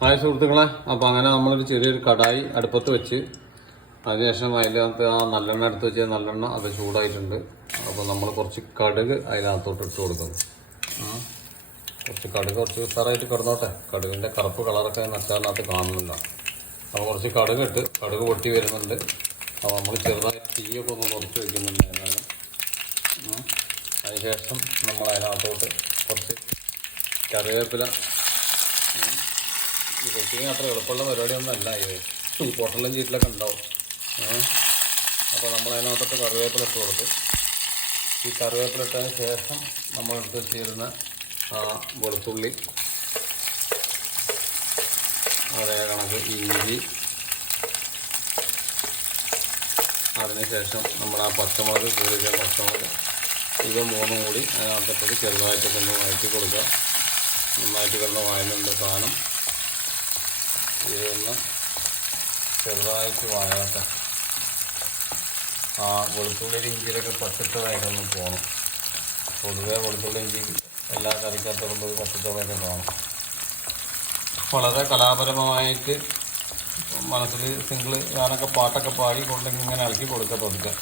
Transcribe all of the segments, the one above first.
Hi സുഹൃത്തുക്കളെ, അപ്പോൾ അങ്ങനെ നമ്മളൊരു ചെറിയൊരു കടായി അടുപ്പത്ത് വെച്ച് അതിനുശേഷം അതിനകത്ത് ആ നല്ലെണ്ണ എടുത്ത് വെച്ചാൽ നല്ലെണ്ണ അത് ചൂടായിട്ടുണ്ട്. അപ്പോൾ നമ്മൾ കുറച്ച് കടുക് അതിനകത്തോട്ട് ഇട്ട് കൊടുക്കുന്നു. കുറച്ച് കടുക് കുറച്ച് ഉസാറായിട്ട് കിടന്നോട്ടെ. കടുകിൻ്റെ കറുപ്പ് കളറൊക്കെ അച്ചാറിനകത്ത് കാണുന്നില്ല. അപ്പോൾ കുറച്ച് കടുക് ഇട്ട് കടുക് പൊട്ടി വരുന്നുണ്ട്. അപ്പോൾ നമ്മൾ ചെറുതായി തീയൊക്കെ ഒന്ന് കുറച്ച് വയ്ക്കുന്നുണ്ട്. അതിനുശേഷം നമ്മൾ അതിനകത്തോട്ട് കുറച്ച് കറിവേപ്പില. ഈ കുക്കിങ് അത്ര എളുപ്പമുള്ള പരിപാടിയൊന്നും അല്ല ഇത്. ഈ പൊട്ടലും ചീറ്റിലൊക്കെ ഉണ്ടാവും. അപ്പോൾ നമ്മൾ അതിനകത്തോട്ട് കറിവേപ്പില ഇട്ട് കൊടുത്ത് ഈ കറിവേപ്പില ഇട്ടതിന് ശേഷം നമ്മൾ എടുത്ത് വെച്ചിരുന്ന വെളുത്തുള്ളി, അതേ കണക്ക് ഇഞ്ചി, അതിനുശേഷം നമ്മൾ ആ പച്ചമുളക് കീറിയ പച്ചമുളക് ഇത് മൂന്നും കൂടി അതിനകത്തോട്ട് ചെറുതായിട്ടൊക്കെ ഒന്ന് വഴറ്റി കൊടുക്കുക. നന്നായിട്ട് കിടന്ന് വയലുണ്ട് സാധനം. ഇതൊന്ന് ചെറുതായിട്ട് വഴട്ടെ. ആ വെളുത്തുള്ളി ഇഞ്ചിയിലൊക്കെ പച്ചച്ചതായിട്ടൊന്ന് പോകണം. പൊതുവെ വെളുത്തുള്ളി ഇഞ്ചി എല്ലാ കറിക്കകത്തുള്ളത് പച്ചച്ചതായിട്ട് കാണും. വളരെ കലാപരമായിട്ട് മനസ്സിൽ സിംഗിള് ഞാനൊക്കെ പാട്ടൊക്കെ പാടി കൊണ്ടെങ്കിൽ ഇങ്ങനെ ഇളക്കി കൊടുക്കുക പതുക്കെ.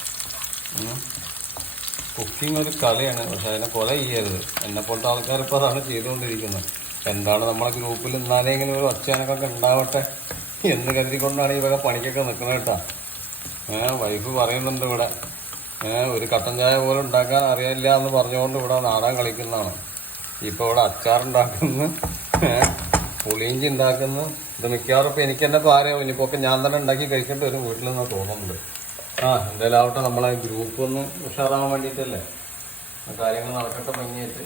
കുക്കിംഗ് ഒരു കലയാണ്, പക്ഷെ അതിനെ കൊല ചെയ്യരുത്. എന്നെപ്പോലത്തെ ആൾക്കാർ ഇപ്പോൾ അതാണ് ചെയ്തുകൊണ്ടിരിക്കുന്നത്. എന്താണ് നമ്മളെ ഗ്രൂപ്പിൽ എന്നാലെങ്കിലും ഒരു ഒച്ചയനക്കൊക്കെ ഉണ്ടാവട്ടെ എന്ന് കരുതിക്കൊണ്ടാണ് ഇവരെ പണിക്കൊക്കെ നിൽക്കുന്നത് കേട്ടോ. വൈഫ് പറയുന്നുണ്ട് ഇവിടെ ഒരു കട്ടൻ ചായ പോലും ഉണ്ടാക്കാൻ അറിയില്ല എന്ന് പറഞ്ഞുകൊണ്ട് ഇവിടെ നാടകം കളിക്കുന്നതാണ്. ഇപ്പോൾ ഇവിടെ അച്ചാറുണ്ടാക്കുന്നു, പുളിയിഞ്ചി ഉണ്ടാക്കുന്നു. ഇത് മിക്കവാറും ഇപ്പോൾ എനിക്ക് തന്നെ പാരയോ ഇനിയിപ്പോൾ ഒക്കെ ഞാൻ തന്നെ ഉണ്ടാക്കി കഴിക്കേണ്ടി വരും വീട്ടിൽ നിന്ന് തോന്നുന്നുണ്ട്. എന്തായാലും ആവട്ടെ, നമ്മളെ ഗ്രൂപ്പ് ഒന്ന് ഉഷാറാവാൻ വേണ്ടിയിട്ടല്ലേ കാര്യങ്ങൾ നടക്കട്ടെ ഭംഗിയായിട്ട്.